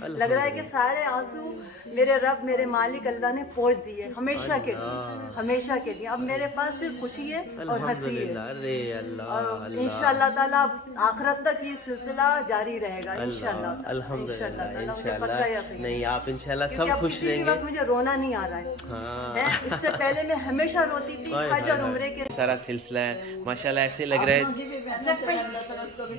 لگ رہا ہے کہ سارے آنسو میرے رب میرے مالک اللہ نے پوچھ دیے ہمیشہ کے لیے، ہمیشہ کے لیے۔ اب میرے پاس صرف خوشی ہے اور ہنسی ہے، الحمدللہ، ارے اور اللہ انشاءاللہ اللہ، تعالیٰ آخرت تک یہ سلسلہ جاری رہے گا انشاءاللہ اللہ تعالیٰ، الحمدللہ، انشاءاللہ تعالیٰ مجھے انشاءاللہ۔ پکا یقین ہے، نہیں، آپ انشاءاللہ کیونکہ سب اب خوش کسی بھی رہیں گے۔ وقت مجھے رونا نہیں آ رہا ہے۔ ہاں، اس سے پہلے میں ہمیشہ روتی تھی ہائے حج ہائے اور عمرے کے۔ ہائے، سارا سلسلہ ہے ماشاءاللہ، ایسے لگ رہا ہے۔ جی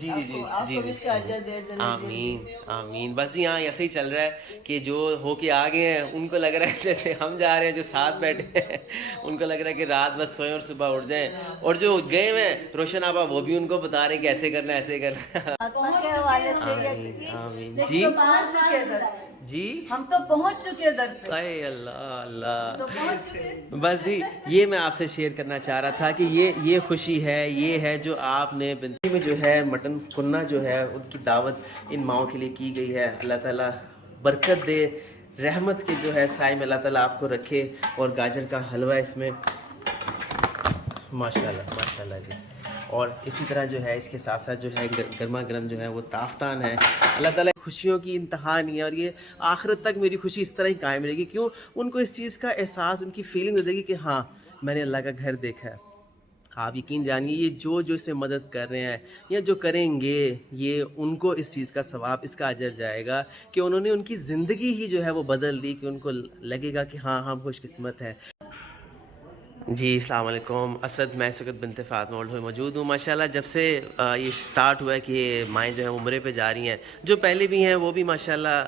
جی جی جی جی، آمین آمین۔ بس یہاں ایسے ہی چل رہا ہے کہ جو ہو کے آ گئے ہیں ان کو لگ رہا ہے جیسے ہم جا رہے ہیں، جو ساتھ بیٹھے ہیں ان کو لگ رہا ہے کہ رات بس سوئیں اور صبح اٹھ جائیں، اور جو گئے ہوئے ہیں روشن آپا وہ بھی ان کو بتا رہے ہیں کہ ایسے کرنا ہے ایسے کرنا ہے۔ پہنچ کے حوالے سے آمین آمین۔ لیکن جی تو پہنچ چکے در، جی، ہم تو پہنچ چکے در پہ، اے اللہ اللہ۔ تو پہنچ چکے۔ بس جی، یہ میں آپ سے شیئر کرنا چاہ رہا تھا کہ یہ خوشی ہے، یہ ہے جو آپ نے بنتی میں جو ہے مٹن کنہ جو ہے ان کی دعوت ان ماؤں کے لیے کی گئی ہے۔ اللہ تعالیٰ برکت دے، رحمت کے جو ہے سائے میں اللہ تعالیٰ آپ کو رکھے، اور گاجر کا حلوہ اس میں ماشاءاللہ جی، اور اسی طرح جو ہے اس کے ساتھ ساتھ جو ہے گرما گرم جو ہے وہ تافتان ہے۔ اللہ تعالیٰ خوشیوں کی انتہا نہیں ہے، اور یہ آخرت تک میری خوشی اس طرح ہی قائم رہے گی۔ کیوں؟ ان کو اس چیز کا احساس، ان کی فیلنگ ہو جائے گی کہ ہاں میں نے اللہ کا گھر دیکھا ہے۔ آپ یقین جانیے، یہ جو اس میں مدد کر رہے ہیں یا جو کریں گے، یہ ان کو اس چیز کا ثواب، اس کا اجر جائے گا کہ انہوں نے ان کی زندگی ہی جو ہے وہ بدل دی، کہ ان کو لگے گا کہ ہاں ہم خوش قسمت ہیں۔ جی السلام علیکم، اسد، میں اس وقت بنت فاطمہ اولڈ ہوئے موجود ہوں۔ ماشاءاللہ جب سے یہ سٹارٹ ہوا ہے کہ یہ مائیں جو ہیں عمرے پہ جا رہی ہیں، جو پہلے بھی ہیں وہ بھی ماشاءاللہ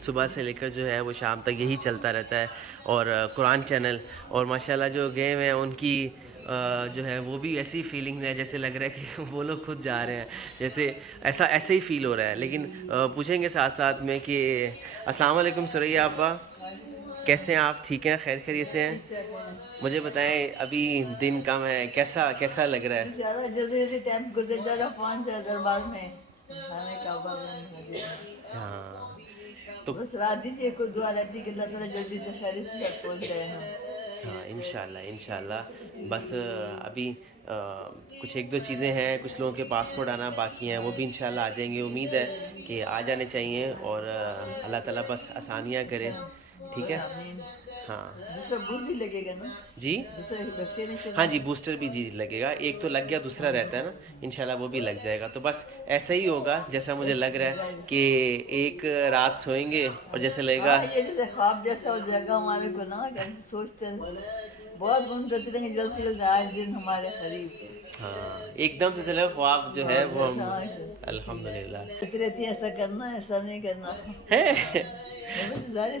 صبح سے لے کر جو ہے وہ شام تک یہی چلتا رہتا ہے، اور قرآن چینل، اور ماشاءاللہ جو گئے ہوئے ہیں ان کی جو ہے وہ بھی ایسی فیلنگ ہے جیسے لگ رہا ہے کہ وہ لوگ خود جا رہے ہیں، جیسے ایسے ہی فیل ہو رہا ہے۔ لیکن پوچھیں گے ساتھ ساتھ میں کہ السلام علیکم سریا آپا، کیسے ہیں آپ؟ ٹھیک ہیں؟ خیر خیریت سے ہیں؟ مجھے بتائیں، ابھی دن کم ہے، کیسا لگ رہا ہے؟ جلدی ٹائم گزر جا رہا، پہنچ جائے دربار میں کھانے کا بند۔ ہاں تو بس رات دیجیے، کوئی دعا رہتی ہے کہ اللہ تعالیٰ جلدی سے خیر سے پہنچ جائے ہم۔ ہاں انشاءاللہ۔ بس ابھی کچھ ایک دو چیزیں ہیں، کچھ لوگوں کے پاسپورٹ آنا باقی ہیں، وہ بھی انشاءاللہ آ جائیں گے۔ امید ہے کہ آ جانے چاہیے، اور اللہ تعالیٰ بس آسانیاں کرے، ٹھیک ہے؟ ہاں دوسرا بول بھی لگے گا نا؟ جی، دوسرا ویکسینیشن؟ ہاں جی، بوسٹر بھی جی لگے گا، ایک تو لگ گیا، دوسرا رہتا ہے نا، انشاءاللہ وہ بھی لگ جائے گا۔ تو بس ایسا ہی ہوگا جیسا مجھے لگ رہا ہے کہ ایک رات سوئیں گے اور جیسے لگے گا یہ جیسے خواب جیسا ہو جائے گا ہمارے کو نا، کہ ہم سوچتے ہیں بہت منتظر ہیں کہ جلد سے جلد آج دن ہمارے قریب۔ ہاں، ایک دم سے چلے خواب جو ہے وہ جیسا الحمدللہ رہتی ہے، ایسا کرنا ہے، ایسا نہیں کرنا ہے۔ ظاہر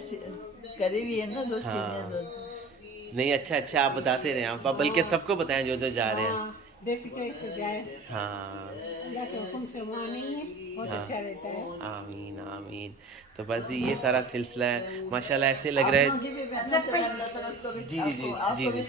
قریبی ہے نا، دوستی ہاں نے نہیں، اچھا آپ بتاتے رہے آپ بلکہ سب کو بتائیں جو جا رہے ہیں۔ بے فکر سے جائے، ہاں اللہ کے حکم سے وہاں نہیں ہے، بہت اچھا رہتا ہے۔ آمین۔ تو بس یہ سارا سلسلہ ہے ماشاءاللہ، ایسے لگ رہا ہے۔ جی جی جی جی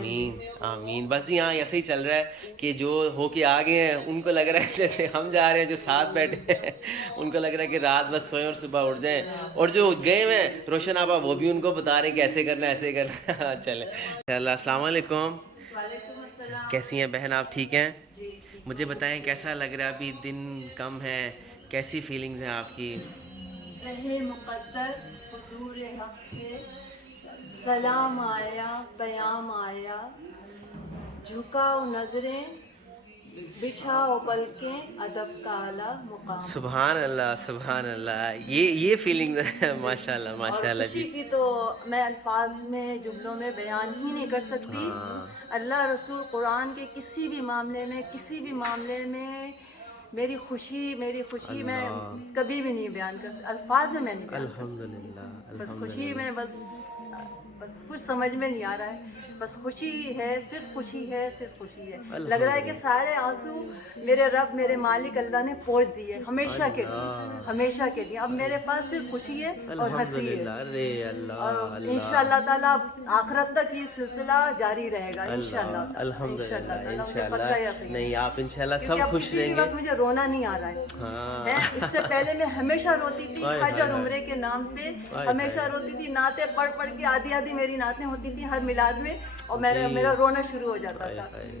جی، آمین۔ بس یہاں ایسے ہی چل رہا ہے کہ جو ہو کے آ گئے ہیں ان کو لگ رہا ہے جیسے ہم جا رہے ہیں، جو ساتھ بیٹھے ہیں ان کو لگ رہا ہے کہ رات بس سوئیں اور صبح اٹھ جائیں، اور جو گئے ہوئے ہیں روشن آپا وہ بھی ان کو بتا رہے ہیں کہ ایسے کرنا ہے ایسے کرنا۔ چلیں چلو، السلام علیکم، وعلیکم السلام۔ کیسی ہیں بہن آپ؟ ٹھیک ہیں؟ جی جی، مجھے بتائیں کیسا لگ رہا ہے؟ ابھی دن کم ہے، کیسی فیلنگز ہیں آپ کی؟ صحیح مقدر حضور حق سے سلام آیا، پیام آیا، جھکاؤ نظریں، بچھاؤ پلکیں، ادب کا اعلیٰ مقام۔ سبحان اللہ، یہ فیلنگ ہے ماشاءاللہ اور ماشاءاللہ خوشی جی۔ کی تو میں الفاظ میں، جملوں میں بیان ہی نہیں کر سکتی۔ ہاں اللہ رسول قرآن کے کسی بھی معاملے میں میری خوشی میں اللہ، کبھی بھی نہیں بیان کر سکتی، الفاظ میں نہیں بیان کر سکتی۔ الحمدللہ بس خوشی الحمدللہ۔ میں بس کچھ سمجھ میں نہیں آ رہا ہے، بس خوشی ہے، صرف خوشی ہے، صرف خوشی ہے۔ لگ رہا ہے کہ سارے آنسو میرے رب میرے مالک اللہ نے پوچھ دیے ہمیشہ کے لیے، ہمیشہ کے لیے۔ اب میرے پاس صرف خوشی ہے اور ہنسی ہے، الحمدللہ، ارے اللہ اور اللہ، انشاءاللہ تعالیٰ آخرت تک یہ سلسلہ جاری رہے گا انشاءاللہ اللہ تعالیٰ، الحمدللہ انشاءاللہ تعالیٰ مجھے انشاءاللہ۔ پکا یقین ہے، نہیں، آپ انشاءاللہ کیونکہ سب اب خوش کسی بھی رہیں گے۔ وقت مجھے رونا نہیں آ رہا ہے۔ ہاں اس سے پہلے میں ہمیشہ روتی تھی ہائے حج اور ہائے عمرے کے نام پہ، ہائے ہمیشہ ہائے۔ روتی تھی، نعتیں پڑھ کے آدھی میری نعتیں ہوتی تھی ہر میلاد میں، اور جی، میرا رونا شروع ہو جاتا ہائے تھا۔ ہائے۔